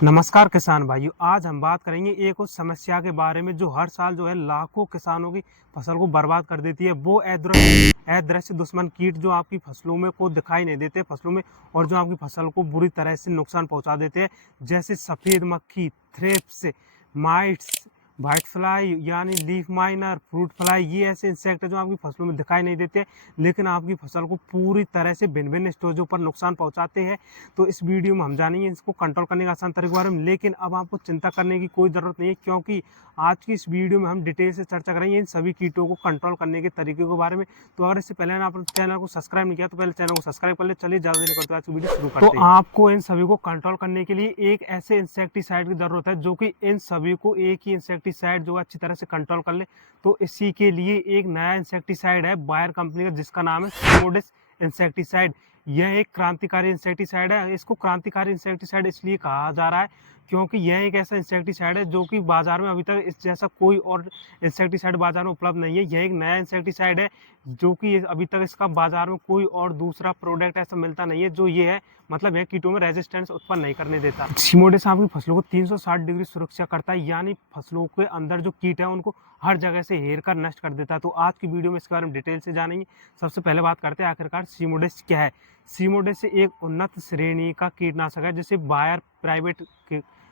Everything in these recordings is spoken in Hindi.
नमस्कार किसान भाइयों। आज हम बात करेंगे एक उस समस्या के बारे में जो हर साल लाखों किसानों की फसल को बर्बाद कर देती है। वो अदृश्य दुश्मन कीट जो आपकी फसलों में को दिखाई नहीं देते फसलों में, और जो आपकी फसल को बुरी तरह से नुकसान पहुंचा देते हैं, जैसे सफेद मक्खी, थ्रिप्स, माइट्स, व्हाइट फ्लाई यानी लीफ माइनर, फ्रूट फ्लाई। ये ऐसे इंसेक्ट है जो आपकी फसलों में दिखाई नहीं देते, लेकिन आपकी फसल को पूरी तरह से भिन्न भिन्न स्टेजों पर नुकसान पहुंचाते हैं। तो इस वीडियो में हम जानेंगे इसको कंट्रोल करने का आसान तरीके के बारे में। लेकिन अब आपको चिंता करने की कोई ज़रूरत नहीं है, क्योंकि आज की इस वीडियो में हम डिटेल से चर्चा करेंगे इन सभी कीटों को कंट्रोल करने के तरीके के बारे में। तो अगर इससे पहले आप चैनल को सब्सक्राइब नहीं किया तो पहले चैनल को सब्सक्राइब कर ले। चलिए ज़्यादा देर करते आज की वीडियो शुरू करते हैं। तो आपको इन सभी को कंट्रोल करने के लिए एक ऐसे इंसेक्टिसाइड की ज़रूरत है जो कि इन सभी को एक ही इंसेक्टिसाइड जो अच्छी तरह से कंट्रोल कर ले। तो इसी के लिए एक नया इंसेक्टिसाइड है बायर कंपनी का, जिसका नाम है सीमोडेस इंसेक्टिसाइड। यह एक क्रांतिकारी इंसेक्टिसाइड है। इसको क्रांतिकारी इंसेक्टिसाइड इसलिए कहा जा रहा है क्योंकि यह एक ऐसा इंसेक्टिसाइड है जो कि बाजार में अभी तक इस जैसा कोई और इंसेक्टिसाइड बाजार में उपलब्ध नहीं है। यह एक नया इंसेक्टिसाइड है जो कि अभी तक इसका बाजार में कोई और दूसरा प्रोडक्ट ऐसा मिलता नहीं है जो ये है, मतलब यह कीटों में रेजिस्टेंस उत्पन्न नहीं करने देता। सीमोडेस आपकी फसलों को 360 डिग्री सुरक्षा करता है, यानी फसलों के अंदर जो कीट है उनको हर जगह से हेर कर नष्ट कर देता है। तो आज की वीडियो में इसके बारे में डिटेल से जानेंगे। सबसे पहले बात करते हैं आखिरकार सीमोडेस क्या है। सीमोडेस एक उन्नत श्रेणी का कीटनाशक है जिसे बायर प्राइवेट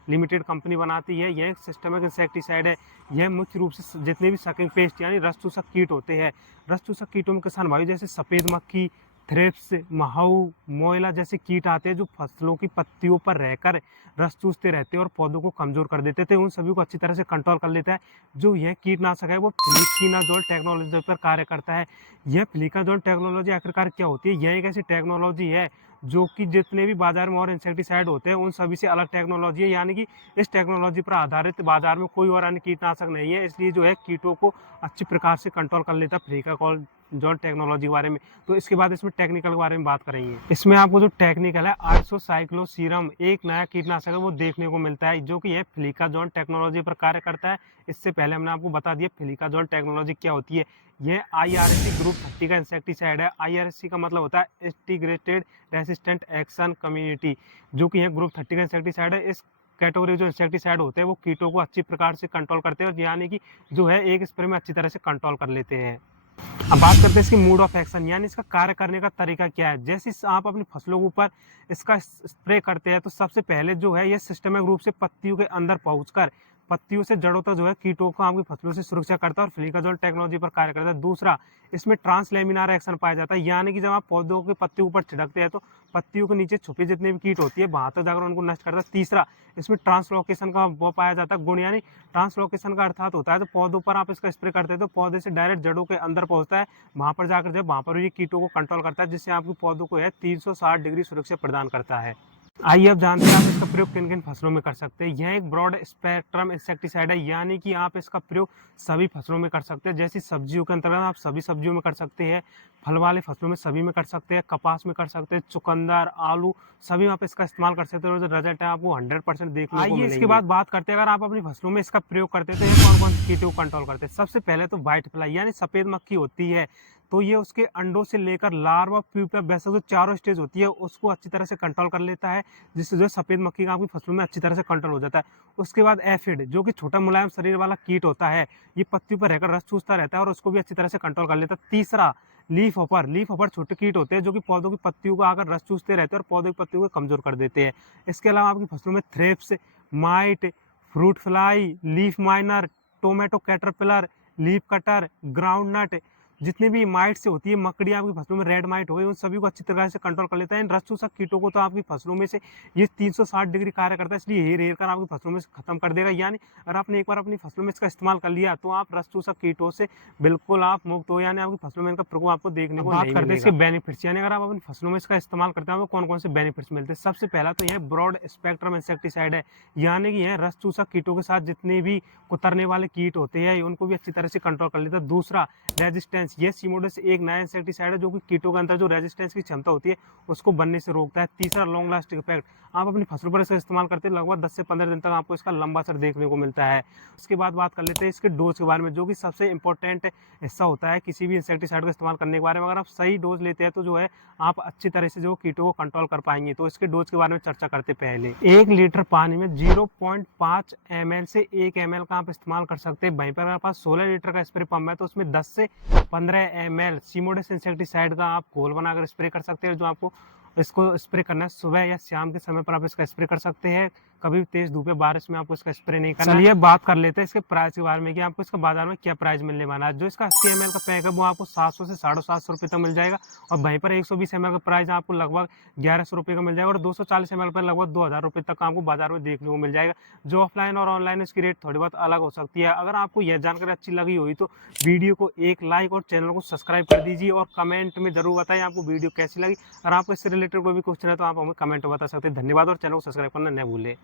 लिमिटेड कंपनी बनाती है। यह एक सिस्टमिक इंसेक्टिसाइड है। यह मुख्य रूप से जितने भी सकिंग पेस्ट यानी रस चूसक कीट होते हैं, रस चूसक कीटों में किसान भाई जैसे सफ़ेद मक्खी, थ्रिप्स, महू, मोयला जैसे कीट आते हैं जो फसलों की पत्तियों पर रहकर रस चूसते रहते हैं और पौधों को कमजोर कर देते थे। उन सभी को अच्छी तरह से कंट्रोल कर लेता है। जो यह कीटनाशक है वो फ्लिकानोजोल टेक्नोलॉजी पर कार्य करता है। यह फ्लिकानोजोल टेक्नोलॉजी आखिरकार क्या होती है? यह एक ऐसी टेक्नोलॉजी है जो कि जितने भी बाजार में और इंसेक्टिसाइड होते हैं उन सभी से अलग टेक्नोलॉजी है, यानी कि इस टेक्नोलॉजी पर आधारित बाजार में कोई और अन्य कीटनाशक नहीं है। इसलिए जो है कीटों को अच्छी प्रकार से कंट्रोल कर लेता है फ्लिकानोजोल टेक्नोलॉजी के बारे में। तो इसके बाद इसमें टेक्निकल के बारे में बात करेंगे। इसमें आपको जो टेक्निकल है आइसोसाइक्लोसीरम एक नया कीटनाशक है वो देखने को मिलता है जो कि यह फ्लिकानोजोल टेक्नोलॉजी पर कार्य करता है। इससे पहले हमने आपको बता दिया फ्लिकानोजोल टेक्नोलॉजी क्या होती है। यह IRSC ग्रुप 30 का इंसेक्टिसाइड है। IRSC का मतलब होता है इंटीग्रेटेड रेसिस्टेंट एक्शन कम्युनिटी, जो कि यह ग्रुप 30 का इंसेक्टिसाइड है। इस कैटेगरी जो इंसेक्टिसाइड होते हैं वो कीटों को अच्छी प्रकार से कंट्रोल करते हैं, यानी कि जो है एक स्प्रे में अच्छी तरह से कंट्रोल कर लेते हैं। अब बात करते हैं इसकी मोड ऑफ एक्शन, यानी इसका कार्य करने का तरीका क्या है। जैसे आप अपनी फसलों के ऊपर इसका स्प्रे करते हैं तो सबसे पहले जो है ये सिस्टमिक रूप से पत्तियों के अंदर पहुंचकर पत्तियों से जड़ों तक जो है कीटों को आपकी फसलों से सुरक्षा करता है और फ्लिकानोजोल टेक्नोलॉजी पर कार्य करता है। दूसरा, इसमें ट्रांसलेमिनार एक्शन पाया जाता है, यानी कि जब आप पौधों के पत्तियों ऊपर छिड़कते हैं तो पत्तियों के नीचे छुपे जितने भी कीट होती है वहां तक जाकर उनको नष्ट करता है। तीसरा, इसमें ट्रांसलोकेशन का वो पाया जाता है गुण, यानी ट्रांसलोकेशन का अर्थात होता है तो पौधों पर आप इसका स्प्रे करते हैं तो पौधे से डायरेक्ट जड़ों के अंदर पहुंचता है, वहां पर जाकर जो वहां पर ये कीटों को कंट्रोल करता है, जिससे आपके पौधों को 360 डिग्री सुरक्षा प्रदान करता है। आइए अब जानते हैं आप इसका प्रयोग किन किन फसलों में कर सकते हैं। यह एक ब्रॉड स्पेक्ट्रम इंसेक्टिसाइड है, यानी कि आप इसका प्रयोग सभी फसलों में कर सकते हैं। जैसे सब्जियों के अंतर्गत आप सभी सब्जियों में कर सकते हैं, फल वाले फसलों में सभी में कर सकते हैं, कपास में कर सकते हैं, चुकंदर, आलू सभी में आप इसका इस्तेमाल कर सकते हैं और जो रिजल्ट है आपको 100% देखने को मिलेंगे। आइए इसके बाद बात करते हैं अगर आप अपनी फसलों में इसका प्रयोग करते हैं तो ये कौन कौन से कीटों को कंट्रोल करते हैं। सबसे पहले तो व्हाइट फ्लाई यानी सफेद मक्खी होती है, तो ये उसके अंडों से लेकर लार्वा, प्यूपा, वैसे जो चारों स्टेज होती है उसको अच्छी तरह से कंट्रोल कर लेता है, जिससे जो सफेद मक्खी का आपकी फसलों में अच्छी तरह से कंट्रोल हो जाता है। उसके बाद एफिड जो कि छोटा मुलायम शरीर वाला कीट होता है, ये पत्तियों पर रहकर रस चूसता रहता है और उसको भी अच्छी तरह से कंट्रोल कर लेता है। तीसरा, लीफ हॉपर छोटे कीट होते हैं जो कि पौधों की पत्तियों को आकर रस चूसते रहते हैं और पौधों की पत्तियों को कमजोर कर देते हैं। इसके अलावा आपकी फसलों में thrips, mite, fruit fly, leaf miner, tomato caterpillar, leaf cutter, ground nut जितनी भी माइट से होती है मकड़ी आपकी फसलों में रेड माइट हो गई, उन सभी को अच्छी तरह से कंट्रोल कर लेता है। इन रस चूसक कीटों को तो आपकी फसलों में से ये 360 डिग्री कार्य करता है, इसलिए हेर हेर कर आपकी फसलों में से खत्म कर देगा। यानी अगर आपने एक बार अपनी फसलों में इसका इस्तेमाल कर लिया तो आप रस चूसक कीटों से बिल्कुल आप मुक्त हो, यानी आपकी फसलों में इनका प्रकोप आपको देखने को नहीं मिलेगा। बात करते हैं इसके बेनिफिट्स, यानी अगर आप अपनी फसलों में इसका इस्तेमाल करते हैं तो कौन कौन से बेनिफिट्स मिलते हैं। सबसे पहला तो यह ब्रॉड स्पेक्ट्रम इंसेक्टिसाइड है, यानी कि यह रस चूसक कीटों के साथ जितने भी कुतरने वाले कीट होते हैं उनको भी अच्छी तरह से कंट्रोल कर लेता है। दूसरा, रेजिस्टेंस रेजिस्टेंस, ये सीमोडेस एक नया इंसेक्टिसाइड है जो कि कीटों के अंदर जो रेजिस्टेंस की क्षमता होती है उसको बनने से रोकता है। तीसरा, लॉन्ग लास्टिंग इफेक्ट, आप अपनी फसलों पर इसका इस्तेमाल करते हैं लगभग 10 से 15 दिन तक आपको इसका लंबा असर देखने को मिलता है। उसके बाद बात कर लेते हैं इसके डोज के बारे में, जो कि सबसे इंपॉर्टेंट हिस्सा होता है किसी भी इंसेक्टिसाइड का इस्तेमाल करने के बारे में। अगर आप सही डोज लेते हैं तो जो है आप अच्छी तरह से जो कीटों को कंट्रोल कर पाएंगे। तो इसके डोज के बारे में चर्चा करते पहले, 1 लीटर पानी में 0.5 ml से 1 ml का आप इस्तेमाल कर सकते हैं। वहीं पर अगर पास 16 लीटर का स्प्रे पंप है तो उसमें 10 से 15 ml सीमोडेस इंसेक्टिसाइड का आप घोल बनाकर स्प्रे कर सकते हैं। जो आपको इसको स्प्रे करना है सुबह या शाम के समय पर आप इसका स्प्रे कर सकते हैं। कभी तेज धूप या बारिश में आपको इसका स्प्रे नहीं करना। चलिए बात कर लेते हैं इसके प्राइस के बारे में कि आपको इसका बाजार में क्या प्राइस मिलने वाला है। जो इसका 80 ml का पैक है वो आपको 700 से 750 रुपये तक मिल जाएगा, और वहीं पर 120 ml का प्राइस आपको लगभग 1100 रुपये का मिल जाएगा, और 240 ml पर लगभग 2000 रुपये तक आपको बाजार में देखने को मिल जाएगा। जो ऑफलाइन और ऑनलाइन इसकी रेट थोड़ी बहुत अलग हो सकती है। अगर आपको यह जानकारी अच्छी लगी हुई तो वीडियो को एक लाइक और चैनल को सब्सक्राइब कर दीजिए, और कमेंट में जरूर बताएं आपको वीडियो कैसी लगी। अगर आपको इससे रिलेटेड कोई भी क्वेश्चन है तो आप हमें कमेंट में बता सकते हैं। धन्यवाद, और चैनल को सब्सक्राइब करना न भूलें।